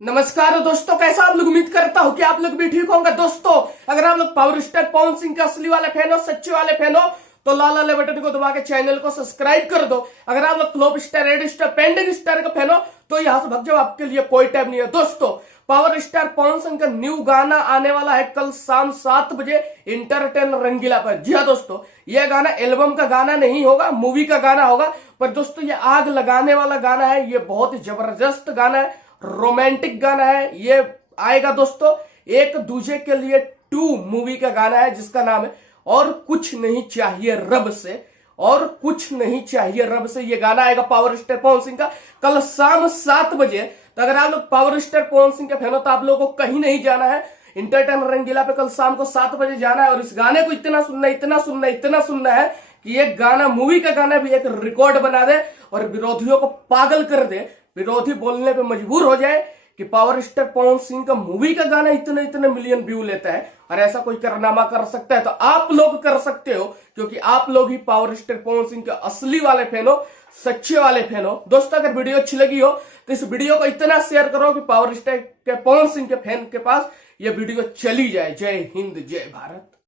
नमस्कार दोस्तों, कैसा आप लोग? उम्मीद करता हूं कि आप लोग भी ठीक होंगे। दोस्तों, अगर आप लोग पावर स्टार पवन सिंह के असली वाले फैन हो, सच्चे वाले फैन हो, तो लाल वाले बटन को दबा के चैनल को सब्सक्राइब कर दो। अगर आप लोग flop star, red star, pending star का फैन हो, तो यहां से भाग जाओ, आपके लिए कोई टाइम नहीं है। दोस्तों, पावर स्टार पवन सिंह का न्यू गाना आने वाला है कल शाम 7 बजे इंटरटेन रंगीला पर। जी हाँ दोस्तों, यह गाना एल्बम का गाना नहीं होगा, मूवी का गाना होगा। पर दोस्तों, ये आग लगाने वाला गाना है, ये बहुत ही जबरदस्त गाना है, रोमांटिक गाना है। ये आएगा दोस्तों एक दूजे के लिए 2 मूवी का गाना है, जिसका नाम है और कुछ नहीं चाहिए रब से। और कुछ नहीं चाहिए रब से ये गाना आएगा पावर स्टार पवन सिंह का कल शाम 7 बजे। तो अगर आप लोग पावर स्टार पवन सिंह के फैन हो, तो आप लोगों को कहीं नहीं जाना है, इंटरटेन रंगीला पे कल शाम को 7 बजे जाना है। और इस गाने को इतना सुनना, इतना सुनना, इतना सुनना है कि ये गाना, मूवी का गाना भी एक रिकॉर्ड बना दे और विरोधियों को पागल कर दे। विरोधी बोलने पे मजबूर हो जाए कि पावर स्टार पवन सिंह का मूवी का गाना इतने इतने मिलियन व्यू लेता है, और ऐसा कोई कारनामा कर सकता है तो आप लोग कर सकते हो, क्योंकि आप लोग ही पावर स्टार पवन सिंह के असली वाले फैन हो, सच्चे वाले फैन हो। दोस्तों, अगर वीडियो अच्छी लगी हो तो इस वीडियो को इतना शेयर करो कि पावर स्टार के पवन सिंह के फैन के पास यह वीडियो चली जाए। जय हिंद, जय भारत।